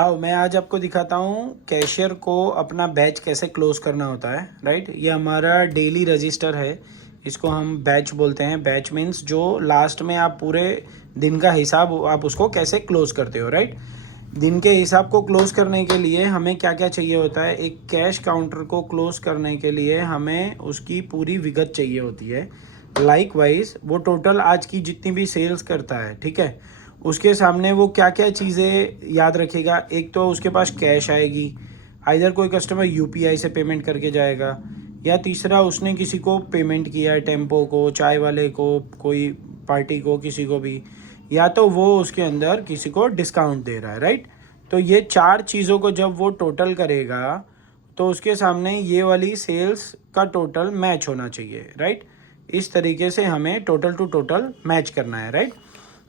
आओ मैं आज आपको दिखाता हूँ कैशियर को अपना बैच कैसे क्लोज करना होता है। राइट, ये हमारा डेली रजिस्टर है। इसको हम बैच बोलते हैं। बैच मीन्स जो लास्ट में आप पूरे दिन का हिसाब आप उसको कैसे क्लोज करते हो। राइट, दिन के हिसाब को क्लोज करने के लिए हमें क्या क्या चाहिए होता है। एक कैश काउंटर को क्लोज करने के लिए हमें उसकी पूरी विगत चाहिए होती है। लाइक वाइज वो टोटल आज की जितनी भी सेल्स करता है, ठीक है, उसके सामने वो क्या क्या चीज़ें याद रखेगा। एक तो उसके पास कैश आएगी, आइधर कोई कस्टमर यूपीआई से पेमेंट करके जाएगा, या तीसरा उसने किसी को पेमेंट किया है, टेम्पो को, चाय वाले को, कोई पार्टी को, किसी को भी, या तो वो उसके अंदर किसी को डिस्काउंट दे रहा है। राइट, तो ये चार चीज़ों को जब वो टोटल करेगा तो उसके सामने ये वाली सेल्स का टोटल मैच होना चाहिए। राइट, इस तरीके से हमें टोटल टू टोटल मैच करना है। राइट,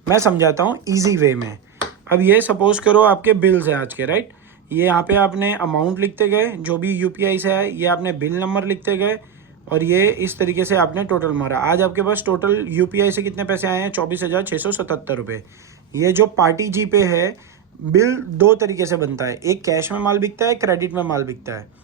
मैं समझाता हूँ इजी वे में। अब ये सपोज करो आपके बिल्स हैं आज के। राइट, ये यहाँ पे आपने अमाउंट लिखते गए जो भी यूपीआई से है, ये आपने बिल नंबर लिखते गए, और ये इस तरीके से आपने टोटल मारा। आज आपके पास टोटल यूपीआई से कितने पैसे आए हैं? 24,677 रुपये। ये जो पार्टी जी पे है, बिल दो तरीके से बनता है। एक कैश में माल बिकता है, क्रेडिट में माल बिकता है।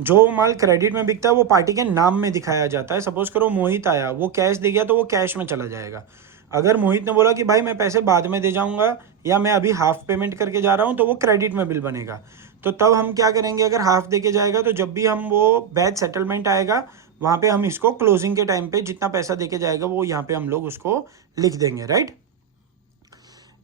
जो माल क्रेडिट में बिकता है वो पार्टी के नाम में दिखाया जाता है। सपोज करो मोहित आया, वो कैश दे गया तो वो कैश में चला जाएगा। अगर मोहित ने बोला कि भाई मैं पैसे बाद में दे जाऊंगा, या मैं अभी हाफ पेमेंट करके जा रहा हूं, तो वो क्रेडिट में बिल बनेगा। तो तब हम क्या करेंगे, अगर हाफ दे के जाएगा तो जब भी हम वो बैच सेटलमेंट आएगा वहाँ पे हम इसको क्लोजिंग के टाइम पे जितना पैसा दे के जाएगा वो यहाँ पे हम लोग उसको लिख देंगे। राइट,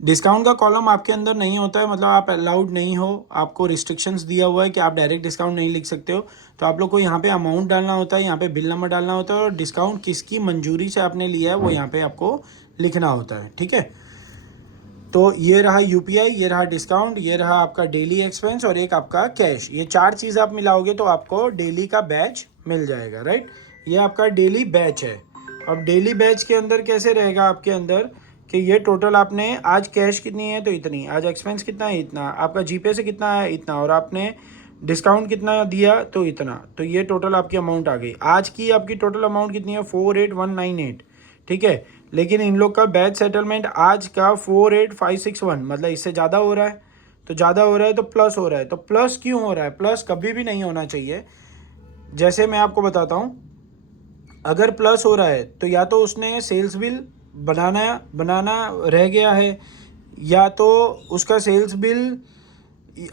डिस्काउंट का कॉलम आपके अंदर नहीं होता है, मतलब आप अलाउड नहीं हो, आपको रिस्ट्रिक्शंस दिया हुआ है कि आप डायरेक्ट डिस्काउंट नहीं लिख सकते हो। तो आप लोग को यहाँ पे अमाउंट डालना होता है, यहाँ पे बिल नंबर डालना होता है, और डिस्काउंट किसकी मंजूरी से आपने लिया है वो यहाँ पे आपको लिखना होता है। ठीक है, तो ये रहा यूपीआई, ये रहा डिस्काउंट, ये रहा आपका डेली एक्सपेंस, और एक आपका कैश। ये चार चीज़ आप मिलाओगे तो आपको डेली का बैच मिल जाएगा। राइट, ये आपका डेली बैच है। अब डेली बैच के अंदर कैसे रहेगा आपके अंदर कि ये टोटल आपने आज कैश कितनी है तो इतनी, आज एक्सपेंस कितना है इतना, आपका जीपे से कितना है इतना, और आपने डिस्काउंट कितना दिया तो इतना। तो ये टोटल आपकी अमाउंट आ गई। आज की आपकी टोटल अमाउंट कितनी है? 48,198। ठीक है, लेकिन इन लोग का बैच सेटलमेंट आज का 48,561, मतलब इससे ज़्यादा हो रहा है। तो ज़्यादा हो रहा है तो प्लस हो रहा है। तो प्लस क्यों हो रहा है? प्लस कभी भी नहीं होना चाहिए। जैसे मैं आपको बताता हूँ, अगर प्लस हो रहा है तो या तो उसने सेल्स बिल बनाना रह गया है, या तो उसका सेल्स बिल,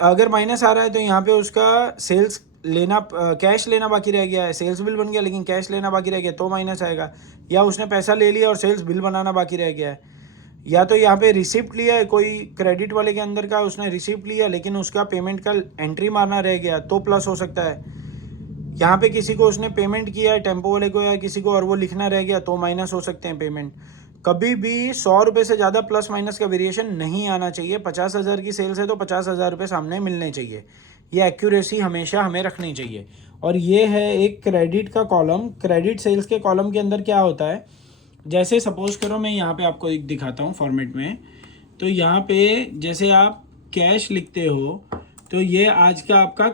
अगर माइनस आ रहा है तो यहाँ पे उसका सेल्स लेना, कैश लेना बाकी रह गया है। सेल्स बिल बन गया लेकिन कैश लेना बाकी रह गया तो माइनस आएगा। या उसने पैसा ले लिया और सेल्स बिल बनाना बाकी रह गया है। या तो यहाँ पे रिसिप्ट लिया है, कोई क्रेडिट वाले के अंदर का उसने रिसिप्ट लिया लेकिन उसका पेमेंट का एंट्री मारना रह गया तो प्लस हो सकता है। यहाँ पे किसी को उसने पेमेंट किया है, टेम्पो वाले को या किसी को, और वो लिखना रह गया तो माइनस हो सकते हैं पेमेंट। कभी भी 100 रुपये से ज़्यादा प्लस माइनस का वेरिएशन नहीं आना चाहिए। 50,000 की सेल्स है तो 50,000 रुपये सामने मिलने चाहिए। ये एक्यूरेसी हमेशा हमें रखनी चाहिए। और ये है एक क्रेडिट का कॉलम। क्रेडिट सेल्स के कॉलम के अंदर क्या होता है, जैसे सपोज करो मैं यहाँ पे आपको एक दिखाता हूँ फॉर्मेट में। तो यहाँ पे जैसे आप कैश लिखते हो तो ये आज का आपका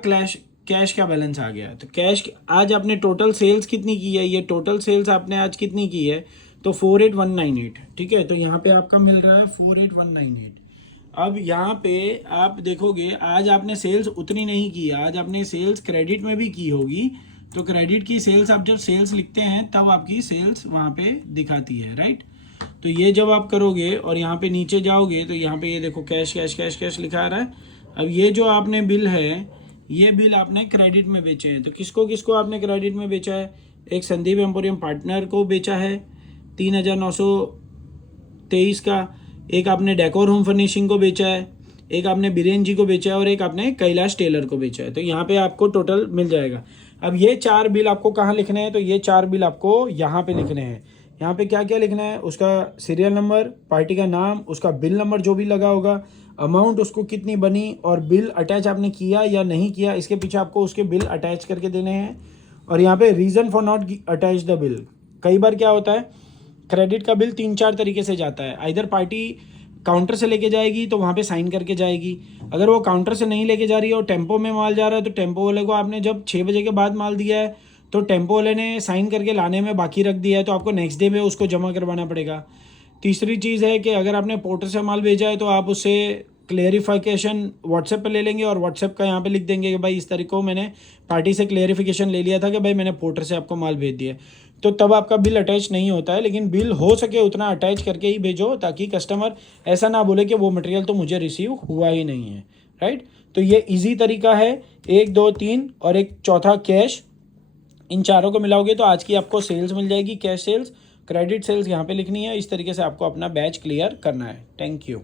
कैश का बैलेंस आ गया। तो कैश आज आपने टोटल सेल्स कितनी की है, ये टोटल सेल्स आपने आज कितनी की है तो 48,198। ठीक है, तो यहाँ पे आपका मिल रहा है 48,198। अब यहाँ पे आप देखोगे आज आपने सेल्स उतनी नहीं की है, आज आपने सेल्स क्रेडिट में भी की होगी। तो क्रेडिट की सेल्स आप जब सेल्स लिखते हैं तब आपकी सेल्स वहाँ पे दिखाती है। राइट, तो ये जब आप करोगे और यहाँ पे नीचे जाओगे तो यहाँ पे ये देखो कैश कैश कैश कैश लिखा आ रहा है। अब ये जो आपने बिल है, ये बिल आपने क्रेडिट में बेचे हैं। तो किसको किसको आपने क्रेडिट में बेचा है? एक संदीप एम्पोरियम पार्टनर को बेचा है 3,923 का, एक आपने डेकोर होम फर्निशिंग को बेचा है, एक आपने बीरेन जी को बेचा है, और एक आपने कैलाश टेलर को बेचा है। तो यहाँ पे आपको टोटल मिल जाएगा। अब ये चार बिल आपको कहाँ लिखने हैं? तो ये चार बिल आपको यहाँ पे लिखने हैं। यहाँ पे क्या क्या लिखना है? उसका सीरियल नंबर, पार्टी का नाम, उसका बिल नंबर जो भी लगा होगा, अमाउंट उसको कितनी बनी, और बिल अटैच आपने किया या नहीं किया, इसके पीछे आपको उसके बिल अटैच करके देने हैं। और यहाँ पे reason for not attach the bill. कई बार क्या होता है, क्रेडिट का बिल 3-4 तरीके से जाता है। इधर पार्टी काउंटर से लेके जाएगी तो वहाँ पे साइन करके जाएगी। अगर वो काउंटर से नहीं लेके जा रही है और टेम्पो में माल जा रहा है तो टेम्पो वाले को आपने जब 6 बजे के बाद माल दिया है तो टेम्पो वाले ने साइन करके लाने में बाकी रख दिया है तो आपको नेक्स्ट डे में उसको जमा करवाना पड़ेगा। तीसरी चीज़ है कि अगर आपने पोर्टर से माल भेजा है तो आप उससे क्लेरिफिकेशन व्हाट्सएप पे ले लेंगे और व्हाट्सएप का यहाँ पे लिख देंगे कि भाई इस तारीख को मैंने पार्टी से क्लेरिफिकेशन ले लिया था कि भाई मैंने पोर्टर से आपको माल भेज दिया, तो तब आपका बिल अटैच नहीं होता है। लेकिन बिल हो सके उतना अटैच करके ही भेजो, ताकि कस्टमर ऐसा ना बोले कि वो मटेरियल तो मुझे रिसीव हुआ ही नहीं है, राइट। तो ये इजी तरीका है, 1 2 3 और एक चौथा कैश, इन चारों को मिलाओगे तो आज की आपको सेल्स मिल जाएगी। कैश सेल्स, क्रेडिट सेल्स यहाँ पे लिखनी है। इस तरीके से आपको अपना बैच क्लियर करना है। Thank you.